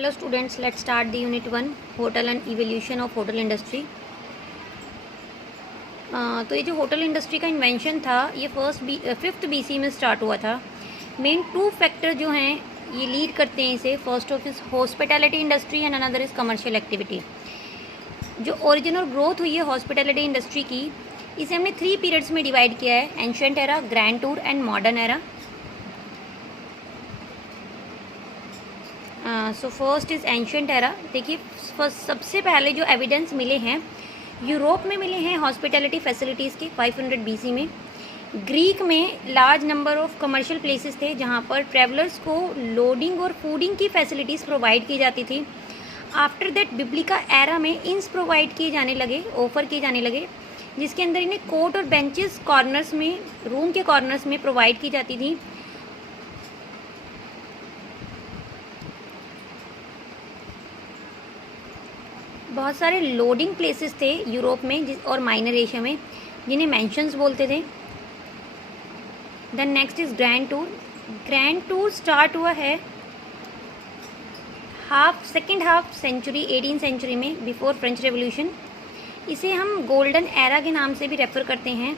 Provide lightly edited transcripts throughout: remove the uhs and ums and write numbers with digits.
Hello students, let's start the unit 1 hotel and evolution of hotel industry. तो ये जो hotel industry का invention था ये फिफ्थ BC में स्टार्ट हुआ था। मेन टू फैक्टर जो हैं ये लीड करते हैं इसे। First of is hospitality industry and another is commercial activity. जो ओरिजिनल ग्रोथ हुई है हॉस्पिटैलिटी इंडस्ट्री की, इसे हमने 3 पीरियड्स में डिवाइड किया है, ancient era, grand tour and modern era. So first is ancient era. देखिए सबसे पहले जो एविडेंस मिले हैं यूरोप में मिले हैं हॉस्पिटैलिटी फैसिलिटीज़ के 500 BC में। ग्रीक में large number of commercial places थे जहाँ पर ट्रैवलर्स को लोडिंग और फूडिंग की फैसिलिटीज़ प्रोवाइड की जाती थी। आफ्टर दैट बिब्लिका एरा में इंस प्रोवाइड किए जाने लगे, ऑफर किए जाने लगे, जिसके अंदर इन्हें कोर्ट और बेंचेस कॉर्नर्स में, रूम के कॉर्नर्स में प्रोवाइड की जाती थी। बहुत सारे लोडिंग प्लेसेस थे यूरोप में और माइनर एशिया में जिन्हें मेंशंस बोलते थे। Then next is grand tour. Grand tour start हुआ है second half century 18th century में, बिफोर फ्रेंच रेवोल्यूशन। इसे हम गोल्डन एरा के नाम से भी रेफर करते हैं।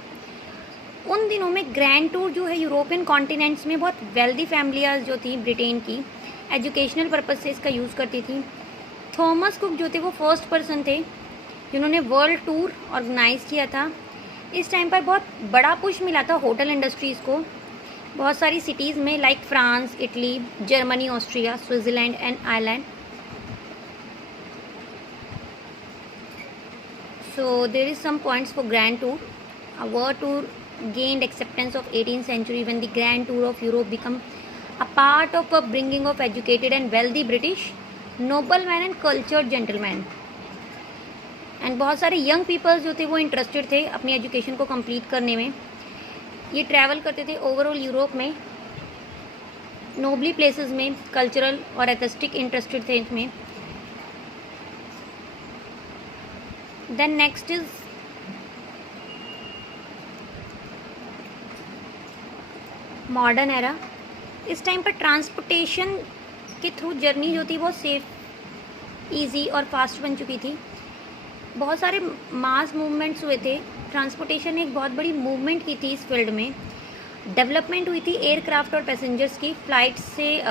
उन दिनों में ग्रैंड टूर जो है यूरोपियन कॉन्टिनेंट्स में बहुत वेल्दी फैमिलियाज जो थी ब्रिटेन की, एजुकेशनल पर्पज से इसका यूज़ करती थी। थॉमस कुक जो थे वो फर्स्ट पर्सन थे जिन्होंने वर्ल्ड टूर ऑर्गेनाइज किया था। इस टाइम पर बहुत बड़ा पुश मिला था होटल इंडस्ट्रीज़ को बहुत सारी सिटीज़ में, like France, Italy, Germany, Austria, Switzerland and Ireland. So there is some points for grand tour. A world tour gained acceptance of 18th century when the Grand Tour of Europe became a part of a bringing of educated and wealthy British noblemen and cultured gentlemen। And बहुत सारे young peoples जो थे वो interested थे अपनी education को complete करने में। ये ट्रैवल करते थे ओवरऑल यूरोप में, नोबली प्लेसेस में, कल्चरल और एथेस्टिक इंटरेस्टेड थे इसमें। Then next is modern era. इस टाइम पर ट्रांसपोर्टेशन के थ्रू जर्नी जो थी बहुत सेफ, इजी और फास्ट बन चुकी थी। बहुत सारे मास मूवमेंट्स हुए थे। ट्रांसपोर्टेशन ने एक बहुत बड़ी मूवमेंट की थी इस फील्ड में। डेवलपमेंट हुई थी एयरक्राफ्ट और पैसेंजर्स की, फ़्लाइट से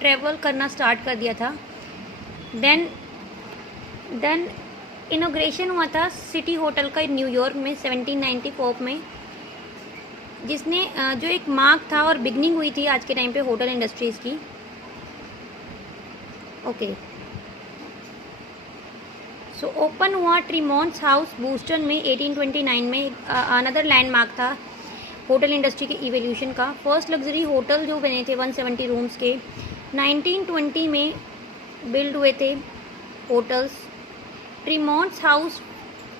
ट्रैवल करना स्टार्ट कर दिया था। देन इनॉग्रेशन हुआ था सिटी होटल का न्यूयॉर्क में 1794 में, जिसने जो एक मार्क था और बिगनिंग हुई थी आज के टाइम पे होटल इंडस्ट्रीज़ की। ओके, सो ओपन हुआ ट्रीमॉन्ट्स हाउस बूस्टन में 1829 में। अनदर लैंडमार्क था होटल इंडस्ट्री के इवोल्यूशन का। फर्स्ट लग्जरी होटल जो बने थे 170 रूम्स के 1920 में बिल्ड हुए थे होटल्स। ट्रीमॉन्ट्स हाउस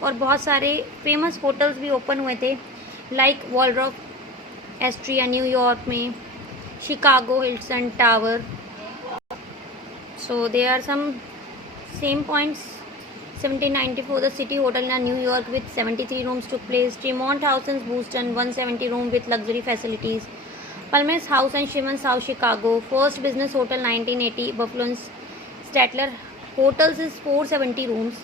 और बहुत सारे फेमस होटल्स भी ओपन हुए थे, लाइक वॉलरॉफ एस्ट्रिया न्यूयॉर्क में, Chicago Hilton tower. So there are some same points. 1794 the city hotel in New York with 73 rooms took place. Tremont House in Boston 170 room with luxury facilities. Palmer's House and Simmons House Chicago. First business hotel 1980 Buffalo Statler Hotels is 470 rooms.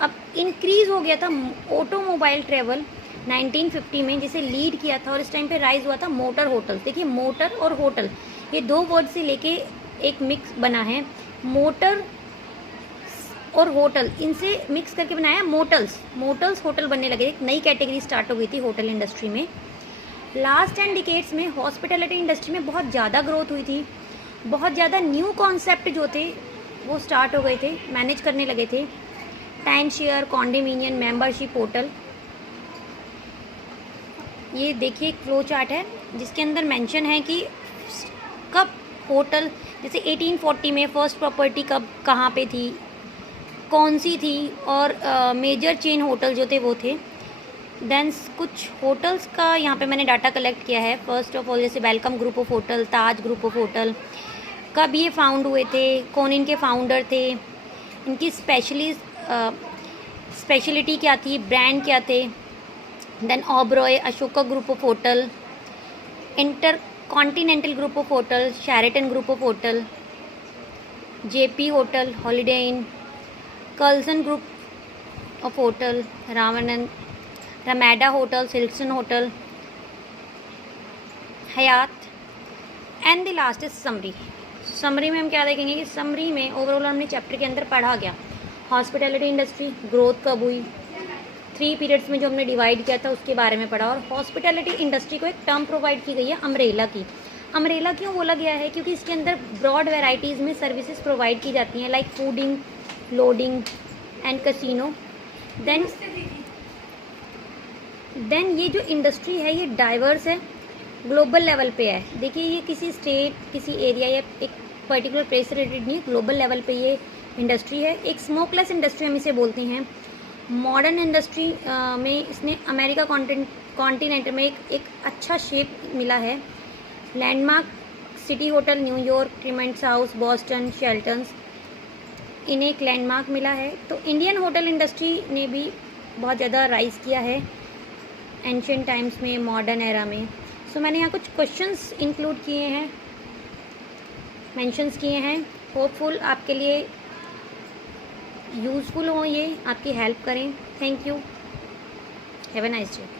अब increase हो गया था automobile travel 1950 में, जिसे lead किया था, और इस टाइम पे राइज हुआ था मोटर होटल्स। देखिए मोटर और होटल ये दो वर्ड से लेके एक मिक्स बना है। मोटर और होटल, इनसे मिक्स करके बनाया मोटल्स होटल बनने लगे। एक नई कैटेगरी स्टार्ट हो गई थी होटल इंडस्ट्री में। लास्ट 10 डिकेड्स में हॉस्पिटैलिटी इंडस्ट्री में बहुत ज़्यादा ग्रोथ हुई थी। बहुत ज़्यादा न्यू कॉन्सेप्ट जो थे वो स्टार्ट हो गए थे, मैनेज करने लगे थे। Time share, condominium, membership hotel. ये देखिए एक फ्लो चार्ट है जिसके अंदर मेंशन है कि कब होटल, जैसे 1840 में फर्स्ट प्रॉपर्टी कब कहाँ पे थी, कौन सी थी, और मेजर चेन होटल जो थे वो थे। देन कुछ होटल्स का यहाँ पे मैंने डाटा कलेक्ट किया है। फर्स्ट ऑफ ऑल जैसे welcome group of hotel, Taj group of hotel, कब ये फाउंड हुए थे, कौन इनके फाउंडर थे, इनकी स्पेशलिटी क्या थी, ब्रांड क्या थे। Then Oberoi, Ashoka group of hotel, InterContinental group of hotel, Sheraton group of hotel, Jaypee hotel, Holiday Inn, Carlson group of hotel, Ramanand, Ramada hotel, Silson hotel, Hyatt, and the last is summary. Summary में हम क्या देखेंगे कि summary में overall हमने chapter के अंदर पढ़ा गया हॉस्पिटैलिटी इंडस्ट्री ग्रोथ कब हुई, 3 पीरियड्स में जो हमने डिवाइड किया था उसके बारे में पढ़ा। और हॉस्पिटैलिटी इंडस्ट्री को एक टर्म प्रोवाइड की गई है अम्ब्रेला की। अम्ब्रेला क्यों बोला गया है? क्योंकि इसके अंदर ब्रॉड वेराइटीज़ में सर्विसेज प्रोवाइड की जाती हैं, like fooding, loading and casino. देन ये जो इंडस्ट्री है ये डाइवर्स है, ग्लोबल लेवल पे है। देखिए ये किसी स्टेट, किसी एरिया या एक पर्टिकुलर प्लेस से रिलेटेड नहीं है, ग्लोबल लेवल पे ये इंडस्ट्री है। एक स्मोकलेस इंडस्ट्री हम इसे बोलते हैं। मॉडर्न इंडस्ट्री में इसने अमेरिका कॉन्टिनेंट में एक अच्छा शेप मिला है। लैंडमार्क सिटी होटल न्यूयॉर्क, क्रीमेंट्स हाउस, बॉस्टन, शेल्टन्स, इन्हें एक लैंडमार्क मिला है। तो इंडियन होटल इंडस्ट्री ने भी बहुत ज़्यादा राइज किया है एंशिएंट टाइम्स में, मॉडर्न एरा में। सो मैंने यहाँ कुछ क्वेश्चंस इंक्लूड किए हैं, मेंशंस किए हैं। होपफुल आपके लिए यूज़फुल हो, ये आपकी हेल्प करें। Thank you, have a nice day.